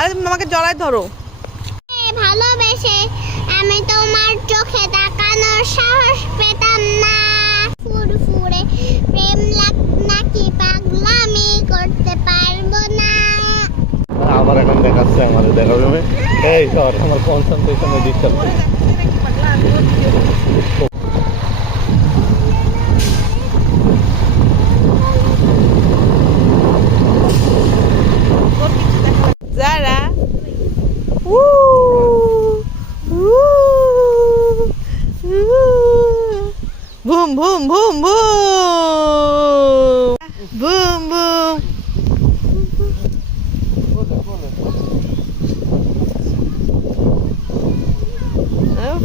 আরে তুমি আমাকে জড়ায় ধরো। ভালোবেসে আমি তোমার চোখে তাকানোর সাহস পেতাম না। ফুরফুরে প্রেম নাকি পাগলামি করতে পারবো না। আবার এখন দেখাচ্ছে আমাদের দেখাবে। এই সর আমার কনসেন্ট্রেশনে ডিস্টার্ব করছে। যারা boom boom boom boom boom boom.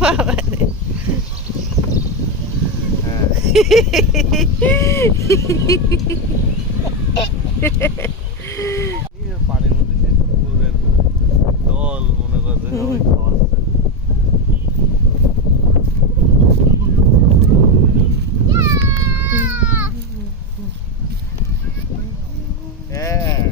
বাবা রে। পানির মধ্যে যে কুকুরের দল মনে করছে সবাই খাওয়াচ্ছে। হ্যাঁ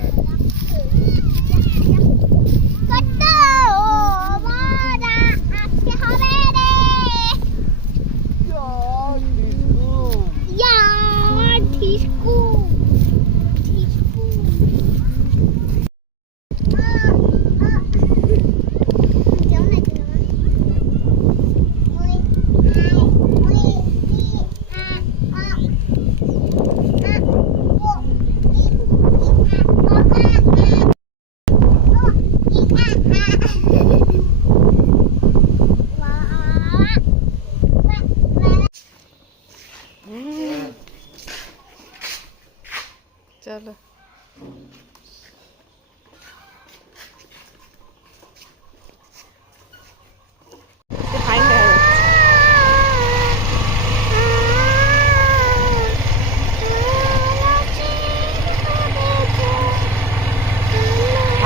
চলো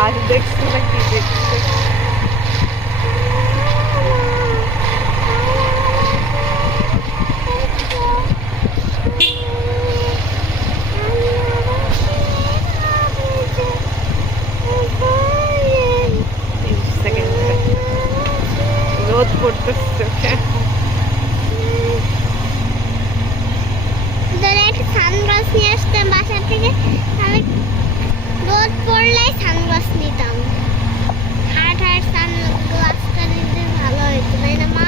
আজ দেখছি না কি দেখছি। রোদ পড়তেছে চোখে। সানগ্লাস নিয়ে আসতাম বাসা থেকে, আমি রোদ পড়লেই সানগ্লাস নিতাম। হার্ড সানগ্লাসটা নিতে ভালো হতো তাই না মা?